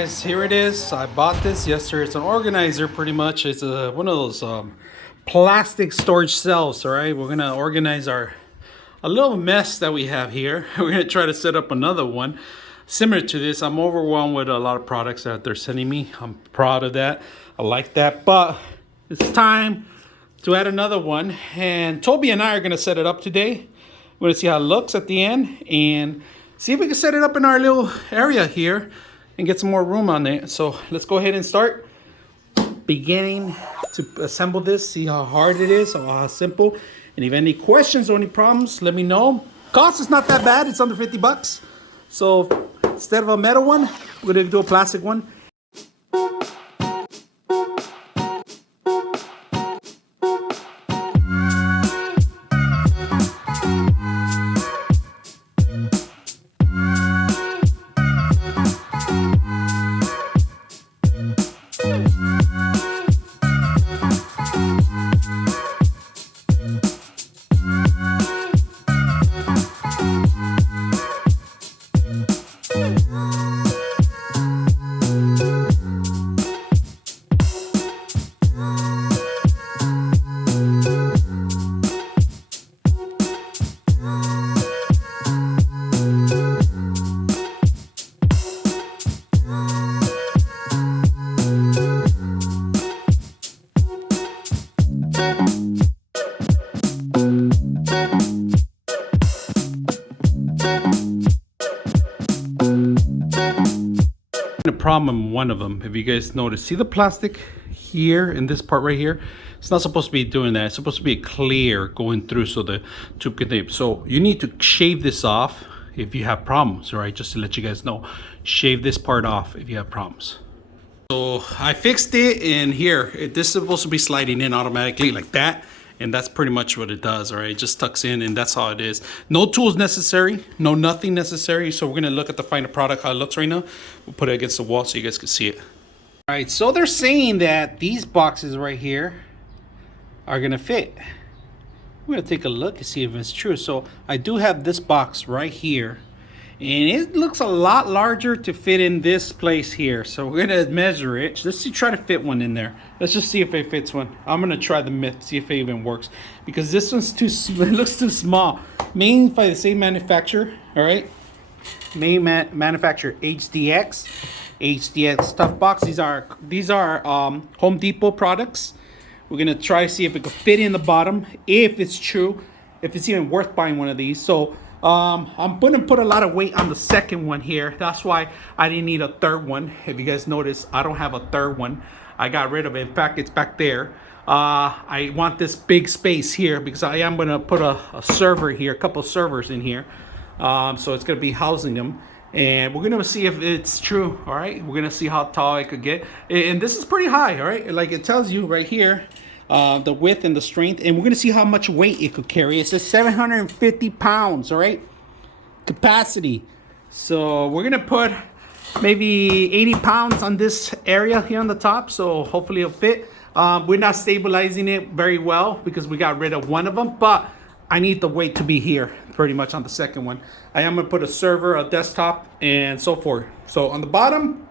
Guys, here it is. I bought this yesterday. It's an organizer, pretty much. It's one of those plastic storage cells. All right, we're gonna organize a little mess that we have here. We're gonna try to set up another one similar to this. I'm overwhelmed with a lot of products that they're sending me. I'm proud of that. I like that, but it's time to add another one. And Toby and I are gonna set it up today. We're gonna see how it looks at the end and see if we can set it up in our little area here and get some more room on it. So let's go ahead and start beginning to assemble this, see how hard it is or how simple. And if any questions or any problems, let me know. Cost is not that bad, it's under 50 bucks. So instead of a metal one, we're gonna do a plastic one. A problem in one of them, if you guys notice, see the plastic here in this part right here, it's not supposed to be doing that. It's supposed to be clear going through so the tube can tape. So you need to shave this off if you have problems. All right, just to let you guys know, shave this part off if you have problems. So I fixed it, and here this is supposed to be sliding in automatically like that, and that's pretty much what it does. All right, it just tucks in, and that's how it is. No tools necessary, no nothing necessary. So we're gonna look at the final product, how it looks right now. We'll put it against the wall so you guys can see it. All right, so they're saying that these boxes right here are gonna fit. We're gonna take a look and see if it's true. So I do have this box right here, and it looks a lot larger to fit in this place here. So we're gonna measure it. Let's see, try to fit one in there. Let's just see if it fits one. I'm gonna try the myth, see if it even works. Because this one's too, it looks too small. Made by the same manufacturer, all right? Main manufacturer, HDX. HDX Tough Box. These are Home Depot products. We're gonna try to see if it could fit in the bottom, if it's true, if it's even worth buying one of these. So I'm gonna put a lot of weight on the second one here. That's why I didn't need a third one. If you guys notice, I don't have a third one. I got rid of it. In fact, it's back there. I want this big space here because I am gonna put a server here, a couple servers in here. So it's gonna be housing them. And we're gonna see if it's true. All right, we're gonna see how tall it could get. And this is pretty high, all right? Like it tells you right here, the width and the strength, and we're gonna see how much weight it could carry. It says 750 pounds, all right, capacity. So we're gonna put maybe 80 pounds on this area here on the top, so hopefully it'll fit. We're not stabilizing it very well because we got rid of one of them, but I need the weight to be here pretty much on the second one. I am gonna put a server, a desktop, and so forth. So on the bottom,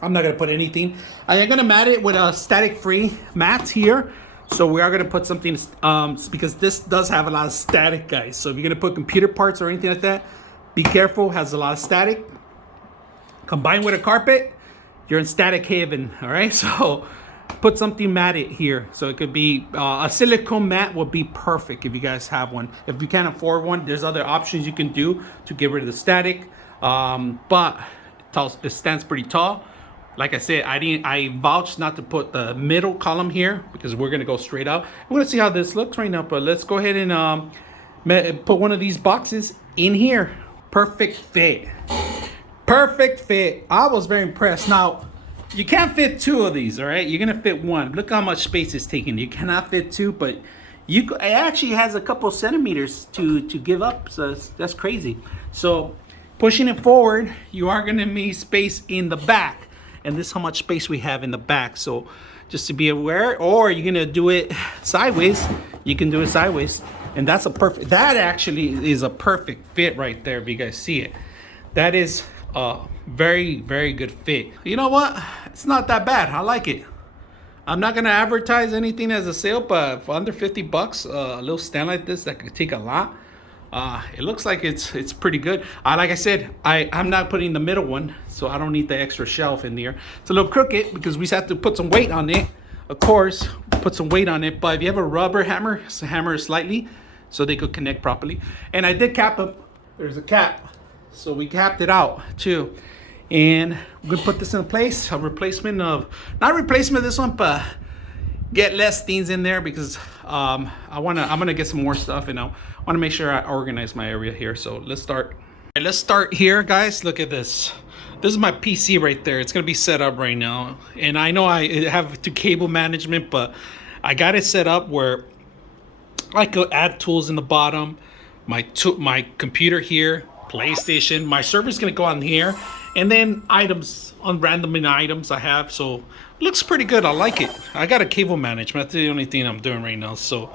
I'm not gonna put anything. I am gonna mat it with a static-free mat here. So we are gonna put something, because this does have a lot of static, guys. So if you're gonna put computer parts or anything like that, be careful, has a lot of static. Combined with a carpet, you're in static haven, all right? So put something matted here. So it could be, a silicone mat would be perfect if you guys have one. If you can't afford one, there's other options you can do to get rid of the static. But it stands pretty tall. Like I said, I vouched not to put the middle column here because we're gonna go straight out. We're gonna see how this looks right now, but let's go ahead and put one of these boxes in here. Perfect fit. Perfect fit. I was very impressed. Now, you can't fit two of these, all right? You're gonna fit one. Look how much space it's taking. You cannot fit two, but it actually has a couple centimeters to give up, so that's crazy. So pushing it forward, you are gonna need space in the back. And this is how much space we have in the back. So just to be aware, or you're gonna do it sideways, you can do it sideways. And that actually is a perfect fit right there if you guys see it. That is Very, very good fit. You know what? It's not that bad. I like it. I'm not gonna advertise anything as a sale, but for under 50 bucks, a little stand like this that could take a lot. It looks like it's pretty good. Like I said, I'm not putting the middle one, so I don't need the extra shelf in there. It's a little crooked because we have to put some weight on it. Of course, put some weight on it. But if you have a rubber hammer, hammer slightly so they could connect properly. And I did cap them. There's a cap, so we capped it out too. And we're gonna put this in place. A replacement of, not replacement of this one, but get less things in there because I'm gonna get some more stuff, and I want to make sure I organize my area here. So let's start. All right, let's start here, guys. Look at this. This is my PC right there. It's gonna be set up right now, and I know I have to cable management, but I got it set up where I could add tools in the bottom. My computer here, PlayStation. My server's gonna go on here, and then items on random items I have. So looks pretty good. I like it. I got a cable management. That's the only thing I'm doing right now. So,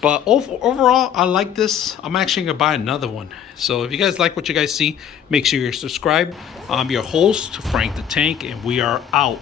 but overall, I like this. I'm actually gonna buy another one. So if you guys like what you guys see, make sure you're subscribed. I'm your host, Frank the Tank, and we are out.